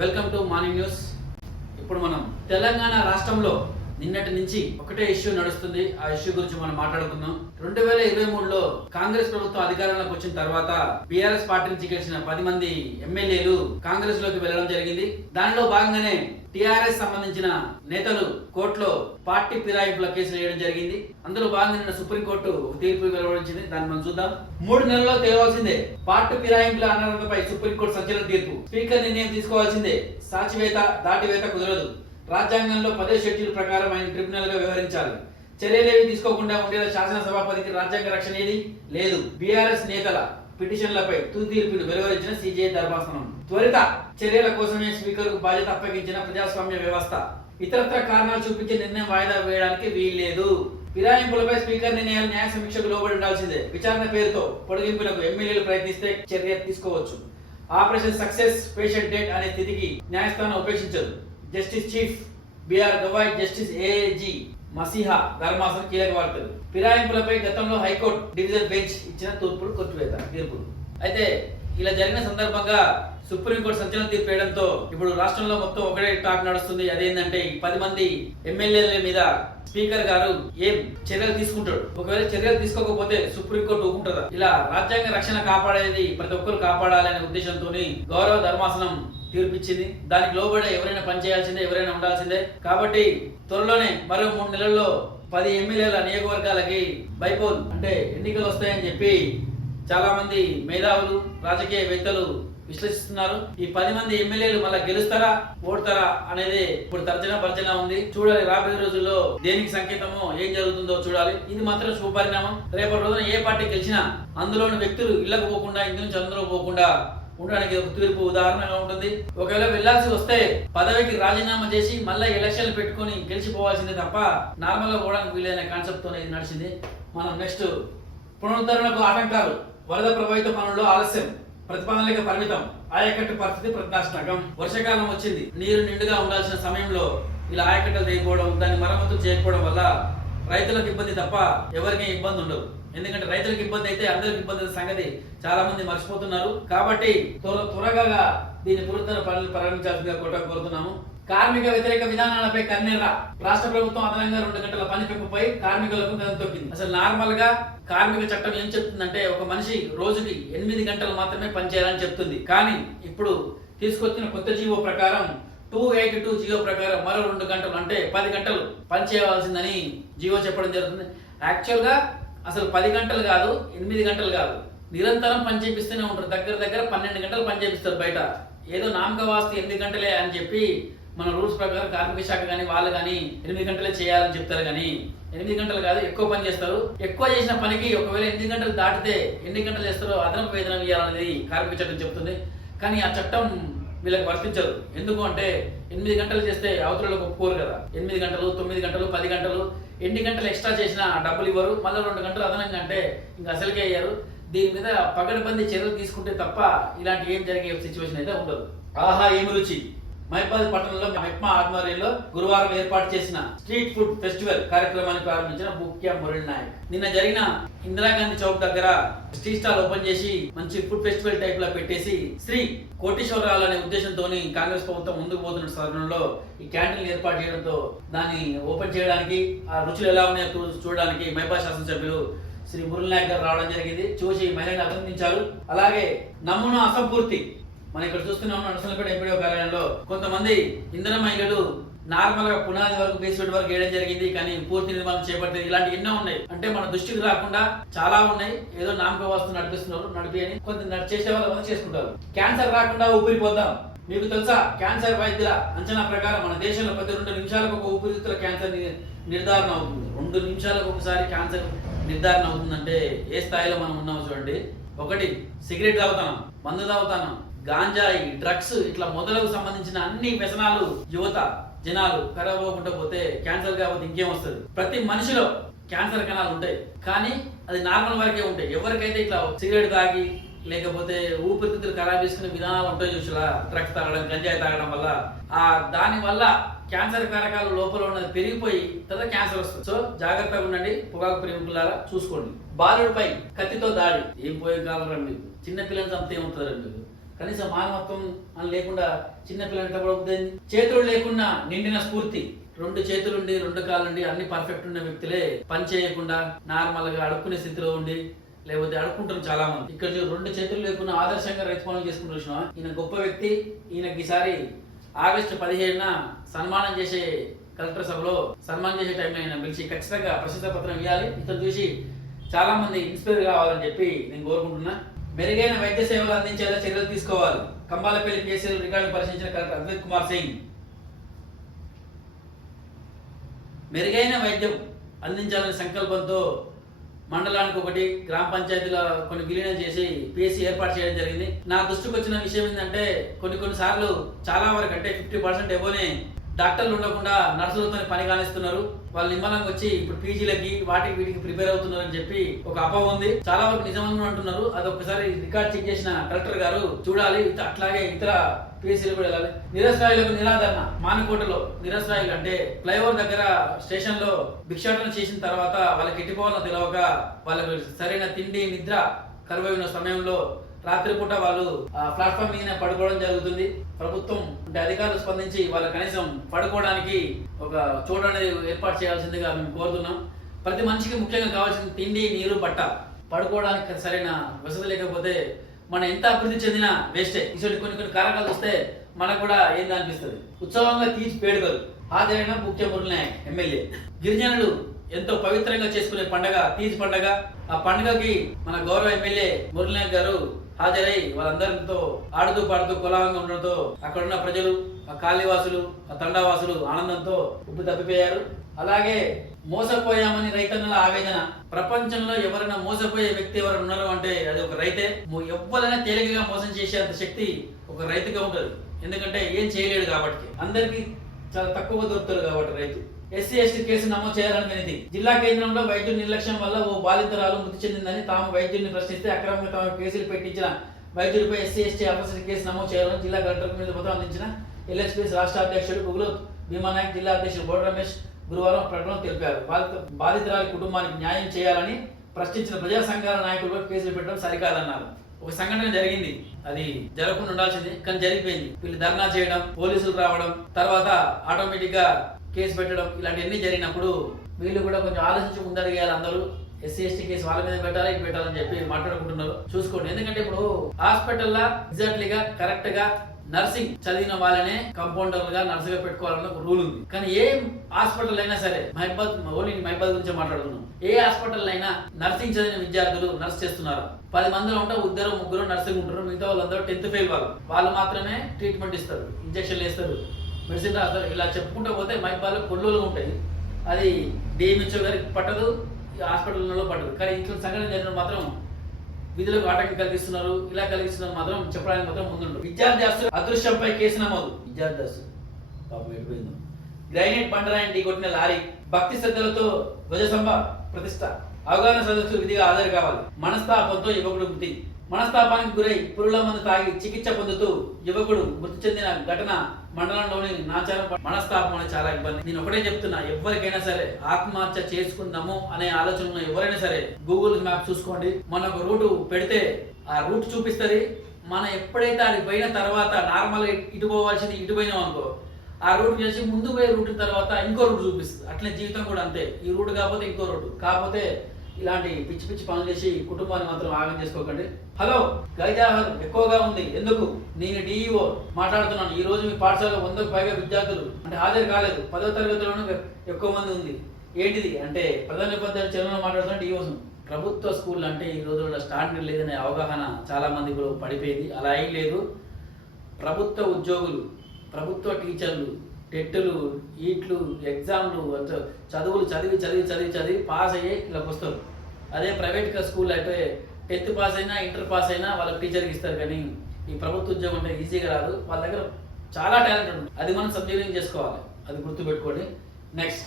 Welcome to morning news. ఇప్పుడు మనం తెలంగాణ రాష్ట్రంలో నిన్నటి నుంచి ఒకటే ఇష్యూ నడుస్తుంది. ఆ ఇష్యూ గురించి మనం మాట్లాడుకుందాం. 2023లో కాంగ్రెస్ ప్రభుత్వం అధికారంలోకి వచ్చిన తర్వాత బీఆర్ఎస్ పార్టీ నుంచి గెలిచిన 10 మంది ఎమ్మెల్యేలు కాంగ్రెస్ లోకి వెళ్లడం జరిగింది. దానిలో భాగంగానే టీఆర్ఎస్ సంబంధించిన నేతలు కోర్టులో పార్టీ ఫిరాయింపుల కేసులు వేయడం జరిగింది. అందులో భాగంగా నిన్న సుప్రీంకోర్టు తీర్పు వెలువడించింది. దాన్ని మనం చూద్దాం. 3 నెలల్లో తేవాల్సిందే పార్టీ ఫిరాయింపుల అనర్హతపై సుప్రీంకోర్టు సంచలన తీర్పు. స్పీకర్ నిర్ణయం తీసుకోవాల్సిందే. సాచివేత దాటివేత కుదరదు. రాజ్యాంగంలో 10వ షెడ్యూల్ ప్రకారం ఆయన ట్రిబ్యునల్ గా వ్యవహరించాలి. చర్యలేవి తీసుకోకుండా ఉండేలా శాసనసభాపతికి రాజ్యాంగ రక్షణ ఏది లేదు. బీఆర్ఎస్ నేతల పిటిషన్లపై తుది తీర్పును వెలువరించిన సిజేఐ ధర్మాసనం. త్వరిత చర్యల కోసమే స్పీకర్ కు బాధ్యత అప్పగించిన ప్రజాస్వామ్య వ్యవస్థ. ఇతరత్ర కారణాలు చూపించే నిర్ణయం వాయిదా వేయడానికి వీల్లేదు. ఫిరాయింపులపై స్పీకర్ నిర్ణయాలు న్యాయ సమీక్షకు లోబడి ఉండాల్సిందే. విచారణ పేరుతో పొడిగింపులకు ఎమ్మెల్యేలు ప్రయత్నిస్తే చర్య తీసుకోవచ్చు. ఆపరేషన్ సక్సెస్ పేషెంట్ డెట్ అనే స్థితికి న్యాయస్థానం ఉపేక్షించదు. Justice chief BR Gavai, justice AG Masih ధర్మాసనం కీలక వార్తలు. ఫిరాయింపులపై గతంలో హైకోర్టు డివిజన్ బెంచ్ ఇచ్చిన తీర్పులు కొట్టివేత తీర్పులు. అయితే ఇలా జరిగిన సందర్భంగా సుప్రీంకోర్టు సంచలన తీర్పు వేయడంతో ఇప్పుడు రాష్ట్రంలో మొత్తం ఒకటే టాక్ నడుస్తుంది. అదేంటంటే 10 మంది ఎమ్మెల్యేల మీద స్పీకర్ గారు ఏం చర్యలు తీసుకుంటాడు. ఒకవేళ చర్యలు తీసుకోకపోతే సుప్రీంకోర్టు ఊరుకుంటుందా? ఇలా రాజ్యాంగ రక్షణ కాపాడేది ప్రతి ఒక్కరు కాపాడాలనే ఉద్దేశంతో గౌరవ ధర్మాసనం తీర్పిచ్చింది. దానికి లోబడే ఎవరైనా పనిచేయాల్సిందే, ఎవరైనా ఉండాల్సిందే. కాబట్టి త్వరలోనే మరో 3 నెలల్లో 10 ఎమ్మెల్యేల నియోజకవర్గాలకి బైపోల్ అంటే ఎన్నికలు వస్తాయని చెప్పి చాలా మంది మేధావులు, రాజకీయవేత్తలు విశ్లేషిస్తున్నారు. ఈ 10 మంది ఎమ్మెల్యేలు మళ్ళీ గెలుస్తారా ఓడతారా అనేది ఇప్పుడు తర్జన ఉంది. చూడాలి రాబోయే రోజుల్లో దేనికి సంకేతమో ఏం జరుగుతుందో చూడాలి. ఇది మాత్రం శుభపరిణామం. రేపటి రోజున ఏ పార్టీ గెలిచినా అందులోని వ్యక్తులు ఇళ్లకు పోకుండా, ఇంటి నుంచి అందులో పోకుండా ఉండడానికి ఒక తీర్పు ఉదాహరణగా ఉంటుంది. ఒకవేళ వెళ్లాల్సి వస్తే పదవికి రాజీనామా చేసి మళ్ళీ ఎలక్షన్లు పెట్టుకుని గెలిచిపోవాల్సిందే తప్ప నార్మల్ గా పోవడానికి వీలైన కాన్సెప్ట్ తోనే ఇది నడిచింది. మనం నెక్స్ట్ పునరుద్ధరణకు ఆటంకాలు, వరద ప్రభావిత పనుల్లో ఆలస్యం, ప్రతిపాదనలకు పరిమితం, ఆయకట్టు పరిస్థితి ప్రతినాశనకం. వర్షాకాలం వచ్చింది. నీరు నిండుగా ఉండాల్సిన సమయంలో ఇలా ఆయకట్టలు తెగిపోవడం, దాన్ని మరమ్మతులు చేయకపోవడం వల్ల రైతులకు ఇబ్బంది తప్ప ఎవరికి ఇబ్బంది ఉండదు. ఎందుకంటే రైతులకు ఇబ్బంది అయితే అందరికి ఇబ్బంది సంగతి చాలా మంది మర్చిపోతున్నారు. కాబట్టి త్వరగా దీని పునరుద్ధరణ పనులు ప్రారంభించాల్సిందిగా కోరుతున్నాము. కార్మిక వ్యతిరేక విధానాలపై కన్నెర్ర. రాష్ట్ర ప్రభుత్వం అదనంగా 2 గంటల పని పెంపుపై కార్మికులకు గతం తొక్కింది. అసలు నార్మల్ గా కార్మిక చట్టం ఏం చెప్తుందంటే ఒక మనిషి రోజుకి 8 గంటలు మాత్రమే పనిచేయాలని చెప్తుంది. కానీ ఇప్పుడు తీసుకొచ్చిన కొత్త జీవో ప్రకారం 282 జీవో ప్రకారం మరో 2 గంటలు అంటే 10 గంటలు పనిచేయవలసిందని జీవో చెప్పడం జరుగుతుంది. యాక్చువల్ గా అసలు 10 గంటలు కాదు, 8 గంటలు కాదు, నిరంతరం పని చేపిస్తూనే ఉంటారు. దగ్గర 12 గంటలు పని చేపిస్తారు బయట. ఏదో నామక వాస్తు 8 గంటలే అని చెప్పి మన రూల్స్ ప్రకారం కార్మిక శాఖ కానీ వాళ్ళు కానీ 8 గంటలే చేయాలని చెప్తారు. కానీ 8 గంటలు కాదు, ఎక్కువ పని చేస్తారు. ఎక్కువ చేసిన పనికి ఒకవేళ 8 గంటలు దాటితే ఎన్ని గంటలు చేస్తారో అదనపు వేతనం ఇవ్వాలనేది కార్మిక చట్టం చెప్తుంది. కానీ ఆ చట్టం వీళ్ళకి వర్తించదు. ఎందుకు అంటే 8 గంటలు చేస్తే అవతలకు ఒప్పుకోరు కదా. 8 గంటలు, 9 గంటలు, 10 గంటలు, ఎన్ని గంటలు ఎక్స్ట్రా చేసినా డబ్బులు ఇవ్వరు. మళ్ళీ 2 గంటలు అదనంగా అంటే ఇంకా అసలుకే అయ్యారు. దీని మీద పగడబందీ చర్యలు తీసుకుంటే తప్ప ఇలాంటి ఏం జరిగే సిచ్యువేషన్ అయితే ఉండదు. ఆహా ఏమి రుచి. మైబాద్ పట్టణంలో మెప్మా ఆధ్వర్యంలో గురువారం ఏర్పాటు చేసిన స్ట్రీట్ ఫుడ్ ఫెస్టివల్ కార్యక్రమాన్ని ప్రారంభించిన ముఖ్య మురళి నాయక్. నిన్న జరిగిన ఇందిరాగాంధీ చౌక్ దగ్గర స్ట్రీట్ స్టాల్ ఓపెన్ చేసి మంచి ఫుడ్ ఫెస్టివల్ టైప్ లో పెట్టేసి శ్రీ కోటేశ్వరరావు అనే ఉద్దేశంతో కాంగ్రెస్ ప్రభుత్వం ముందుకు పోతున్న సమయంలో ఈ క్యాంటీన్ ఏర్పాటు చేయడంతో దాన్ని ఓపెన్ చేయడానికి, ఆ రుచులు ఎలా ఉన్నాయో చూడడానికి మైబాద్ శాసనసభ్యులు శ్రీ మురళి నాయక్ గారు రావడం జరిగింది. చూసి మహిళలను అభినందించారు. అలాగే నమూనా అసంపూర్తి మనం ఇక్కడ చూస్తున్నాం. నర్సంపేట ఎంపీడీఓ కార్యాలయంలో కొంతమంది ఇంధన మహిళలు నార్మల్ గా పునాది వరకు బేస్మెంట్ వరకు వేయడం జరిగింది. కానీ పూర్తి నిర్మాణం చేపట్టేది ఇలాంటి ఎన్నో ఉన్నాయి. అంటే మన దృష్టికి రాకుండా చాలా ఉన్నాయి. ఏదో నామక వాస్తు నడిపి అని కొంత చేసే వాళ్ళు చేసుకుంటారు. క్యాన్సర్ రాకుండా ఊపిరిపోద్దాం. మీకు తెలుసా, క్యాన్సర్ వైద్యుల అంచనా ప్రకారం మన దేశంలో ప్రతి 2 నిమిషాలకు ఒక ఊపిరితిత్తుల క్యాన్సర్ నిర్ధారణ అవుతుంది. 2 నిమిషాలకు ఒకసారి క్యాన్సర్ నిర్ధారణ అవుతుందంటే ఏ స్థాయిలో మనం ఉన్నామో చూడండి. ఒకటి సిగరెట్ తాగుతాం, మందు తాగుతాం, గాంజాయి, డ్రగ్స్ ఇట్లా మొదలకు సంబంధించిన అన్ని వ్యసనాలు జనాలు ఖరాబ్ అవ్వకుండా పోతే క్యాన్సర్ కాకపోతే ఇంకేం వస్తుంది. ప్రతి మనిషిలో క్యాన్సర్ కణాలు ఉంటాయి. కానీ అది నార్మల్ వరకే ఉంటాయి. ఎవరికైతే ఇట్లా సిగరెట్ తాగి లేకపోతే ఊపిరితిత్తులు ఖరాబ్ చేసుకునే విధానాలు ఉంటాయి చూసిరా, డ్రగ్స్ తాగడం, గంజాయి తాగడం వల్ల దాని వల్ల క్యాన్సర్ కారకాలు లోపల ఉన్నది పెరిగిపోయి తర్వాత క్యాన్సర్ వస్తుంది. సో జాగ్రత్తగా ఉండండి. పొగాకు ప్రేమికులారా చూసుకోండి. బాలుడిపై కత్తితో దాడి ఏం పోయే కాలం మీకు. చిన్న పిల్లలు చంపితే ఏమవుతుంది మీకు. కనీసం మానవత్వం అని లేకుండా చిన్నపిల్లలు ఎట్లా పడుతుంది? చేతులు లేకుండా నిండిన స్ఫూర్తి, 2 చేతులుండి 2 కాళ్ళుండి అన్ని పర్ఫెక్ట్ ఉన్న వ్యక్తులే పని చేయకుండా నార్మల్ గా అడుక్కునే స్థితిలో ఉండి లేకపోతే అడుక్కుంటారు చాలా మంది. ఇక్కడ 2 చేతులు లేకుండా ఆదర్శంగా రైతు పనులు చేసుకుంటూ చూసినా ఈయన గొప్ప వ్యక్తి. ఈయనకి ఈసారి ఆగస్టు 17న సన్మానం చేసే కలెక్టర్ సభలో సన్మానం చేసే టైంలో ఆయన పిలిచి ఖచ్చితంగా ప్రశస్తి పత్రం ఇవ్వాలి. ఇతను చూసి చాలా మంది ఇన్స్పైర్ కావాలని చెప్పి నేను కోరుకుంటున్నా. మెరుగైన వైద్య సేవలు అందించేలా చర్యలు తీసుకోవాలి. కంబాలపల్లి కేసులు రికార్డు పరిశీలించిన కలెక్టర్ అద్వైత్ కుమార్ సింగ్. మెరుగైన వైద్యం అందించాలనే సంకల్పంతో మండలానికి 1 గ్రామ పంచాయతీలో కొన్ని విలీనం చేసి పిఎస్సి ఏర్పాటు చేయడం జరిగింది. నా దృష్టికి వచ్చిన విషయం ఏంటంటే కొన్ని సార్లు చాలా వరకు అంటే 50% ఎబోనే డాక్టర్లు ఉండకుండా నర్సులతో పని కానిస్తున్నారు. వాళ్ళు నిమ్మలంగా వచ్చి ఇప్పుడు పీజీలకి వీటికి ప్రిపేర్ అవుతున్నారు అని చెప్పి ఒక అపోహ ఉంది. చాలా వరకు నిజమని అంటున్నారు. అది ఒకసారి రికార్డ్ చెక్ చేసిన కలెక్టర్ గారు చూడాలి. అట్లాగే ఇతర పిఎస్సీలు కూడా వెళ్ళాలి. నిరసరాయులకు నిరాదరణ. మానకోటలో నిరసరాయులు అంటే ఫ్లైఓవర్ దగ్గర స్టేషన్ లో భిక్షాటన చేసిన తర్వాత వాళ్ళకి ఎట్టిపోవాలో తెలియక వాళ్ళకు సరైన తిండి నిద్ర కరువైన సమయంలో రాత్రిపూట వాళ్ళు ప్లాట్ఫామ్ మీద పడుకోవడం జరుగుతుంది. ప్రభుత్వం అంటే అధికారులు స్పందించి వాళ్ళ కనీసం పడుకోవడానికి ఒక చోటు అనేది ఏర్పాటు చేయాల్సిందిగా మేము కోరుతున్నాం. ప్రతి మనిషికి ముఖ్యంగా కావాల్సిన తిండి, నీరు, బట్ట, పడుకోవడానికి సరైన వసతి లేకపోతే మనం ఎంత అభివృద్ధి చెందినా వేస్టే. ఇటువంటి కొన్ని కారకాలు వస్తే మనకు కూడా ఏంది అనిపిస్తుంది. ఉత్సవంగా తీర్చి పేడుకలు హాజరైన ముఖ్య మురళీనాయక్ ఎమ్మెల్యే. గిరిజనులు ఎంతో పవిత్రంగా చేసుకునే పండుగ తీజ్ పండుగ. ఆ పండుగకి మన గౌరవ ఎమ్మెల్యే మురళీనాయక్ గారు హాజరై వాళ్ళందరితో ఆడుతూ పాడుతూ కోలాహలంగా ఉండడంతో అక్కడ ఉన్న ప్రజలు, ఆ కాళీవాసులు, ఆ తండావాసులు ఆనందంతో ఉప్పు తప్పిపోయారు. అలాగే మోసపోయామని రైతన్నల ఆవేదన. ప్రపంచంలో ఎవరైనా మోసపోయే వ్యక్తి ఎవరైనా ఉన్నారు అంటే అది ఒక రైతే. ఎవరైనా తేలికగా మోసం చేసేంత శక్తి ఒక రైతుగా ఉంటుంది. ఎందుకంటే ఏం చేయలేడు కాబట్టి, అందరికి చాలా తక్కువ దొరుకుతారు కాబట్టి రైతు. ఎస్సీ ఎస్టీ కేసు నమోదు చేయాలని వినతి. జిల్లా కేంద్రంలో వైద్యుడి నిర్లక్ష్యం వల్ల ఓ బాధితురాలు మృతి చెందిందని తాము వైద్యుడిని ప్రశ్నిస్తే అక్రమంగా తమ కేసులు పెట్టించిన వైద్యుడిపై ఎస్సీ ఎస్టీ అట్రాసిటీ కేసు నమోదు చేయాలని జిల్లా కలెక్టర్ వినతి అందించిన ఎల్ఎస్పీఎస్ రాష్ట్ర అధ్యక్షుడు గుగులు భీమానాయక్, జిల్లా అధ్యక్షుడు బోర్డు రమేష్ గురువారం ప్రకటన తెలిపారు. బాధితురాలి కుటుంబానికి న్యాయం చేయాలని ప్రశ్నించిన ప్రజా సంఘాల నాయకులు కేసులు పెట్టడం సరికాదన్నారు. ఒక సంఘటన జరిగింది, అది జరగకుండా ఉండాల్సింది కానీ జరిగిపోయింది. వీళ్ళు ధర్నా చేయడం, పోలీసులు రావడం, తర్వాత ఆటోమేటిక్ గా కేసు పెట్టడం ఇలాంటివన్నీ జరిగినప్పుడు వీళ్ళు కూడా కొంచెం ఆలోచించి ముందడిగేయాలి. అందరూ ఎస్సీ ఎస్టీ కేసు వాళ్ళ మీద పెట్టాలి, ఇది పెట్టాలని చెప్పి మాట్లాడుకుంటున్నారు. చూసుకోండి. ఎందుకంటే ఇప్పుడు హాస్పిటల్లో ఎగ్జాక్ట్లీగా కరెక్ట్ గా నర్సింగ్ చదివిన వాళ్ళనే కంపౌండర్ గా నర్సుగా పెట్టుకోవాలన్న ఒక రూల్ ఉంది. కానీ ఏ హాస్పిటల్ అయినా సరే, ఓన్లీ మహిబాద్ గురించి మాట్లాడుతున్నాం, ఏ హాస్పిటల్ అయినా నర్సింగ్ చదివిన విద్యార్థులు నర్స్ చేస్తున్నారు. 10 మందిలో ఉంటే 2-3 నర్సింగ్ ఉంటారు. మిగతా వాళ్ళందరూ 10th ఫెయిల్ వాళ్ళు మాత్రమే ట్రీట్మెంట్ ఇస్తారు, ఇంజక్షన్లు వేస్తారు, మెడిసిన్ రాస్తారు. ఇలా చెప్పుకుంటూ పోతే మహిబాద్లో కొల్లులుగా ఉంటాయి. అది డిఎంహెచ్ఓ గారికి పట్టదు, హాస్పిటల్లో పట్టదు. కానీ ఇంట్లో సంఘటన జరిగిన మాత్రం విధులకు ఆటంకం కలిగిస్తున్నారు, ఇలా కలిగిస్తున్నారు మాత్రం చెప్పడానికి మాత్రం ముందుండు. విద్యార్థి అదృశ్యంపై కేసు నమోదు. విద్యార్థి పాపం ఎటుపోయింది. Granite బండరాయిని ఢీకొట్టిన lorry. భక్తి శ్రద్ధలతో ధ్వజస్తంభ ప్రతిష్ట. అవగాహన సదస్సు విధిగా హాజరు కావాలి. మనస్తాపంతో యువకుడు మృతి. మనస్తాపానికి గురై పురుగుల మందు తాగి చికిత్స పొందుతూ యువకుడు మృతి చెందిన ఘటన మండలంలోని నాచారం. మనస్తాపం అనేది చాలా ఇబ్బంది. నేను ఒకటే చెప్తున్నా, ఎవరికైనా సరే ఆత్మహత్య చేసుకుందాము అనే ఆలోచన ఉన్న ఎవరైనా సరే గూగుల్ మ్యాప్ చూసుకోండి. మనకు రూట్ పెడితే ఆ రూట్ చూపిస్తుంది. మనం ఎప్పుడైతే అది పోయిన తర్వాత నార్మల్ ఇటు పోవాల్సింది ఇటు పోయినాం అనుకో, ఆ రూట్ చేసి ముందు పోయే రూట్ తర్వాత ఇంకో రూట్ చూపిస్తుంది. అట్లే జీవితం కూడా అంతే. ఈ రూట్ కాకపోతే ఇంకో రూట్, కాకపోతే ఇలాంటి పిచ్చి పిచ్చి పనులు చేసి కుటుంబాన్ని మాత్రం ఆగం చేసుకోకండి. హలో, గైజాహర్ ఎక్కువగా ఉంది ఎందుకు? నేను డిఈఓ మాట్లాడుతున్నాను. ఈ రోజు మీ పాఠశాలలో 100కు పైగా విద్యార్థులు అంటే హాజరు కాలేదు. 10వ తరగతిలోనూ ఎక్కువ మంది ఉంది. ఏంటిది అంటే ప్రధాన ఉపాధ్యాయులు చరణంలో మాట్లాడుతున్న డిఓస్. ప్రభుత్వ స్కూల్ అంటే ఈ రోజుల్లో స్టాండర్డ్ లేదనే అవగాహన చాలా మంది కూడా పడిపోయింది. అలా ఏం లేదు. ప్రభుత్వ ఉద్యోగులు, ప్రభుత్వ టీచర్లు టెట్లు, ఈట్లు, ఎగ్జామ్లు, చదువులు చదివి పాస్ అయ్యి ఇలా వస్తారు. అదే ప్రైవేట్ స్కూల్ అయితే 10th పాస్ అయినా ఇంటర్ పాస్ అయినా వాళ్ళకి టీచర్కి ఇస్తారు. కానీ ఈ ప్రభుత్వ ఉద్యోగం అంటే ఈజీగా రాదు. వాళ్ళ దగ్గర చాలా టాలెంట్ ఉంటుంది. అది మనం సద్వినియోగం చేసుకోవాలి. అది గుర్తుపెట్టుకోండి. నెక్స్ట్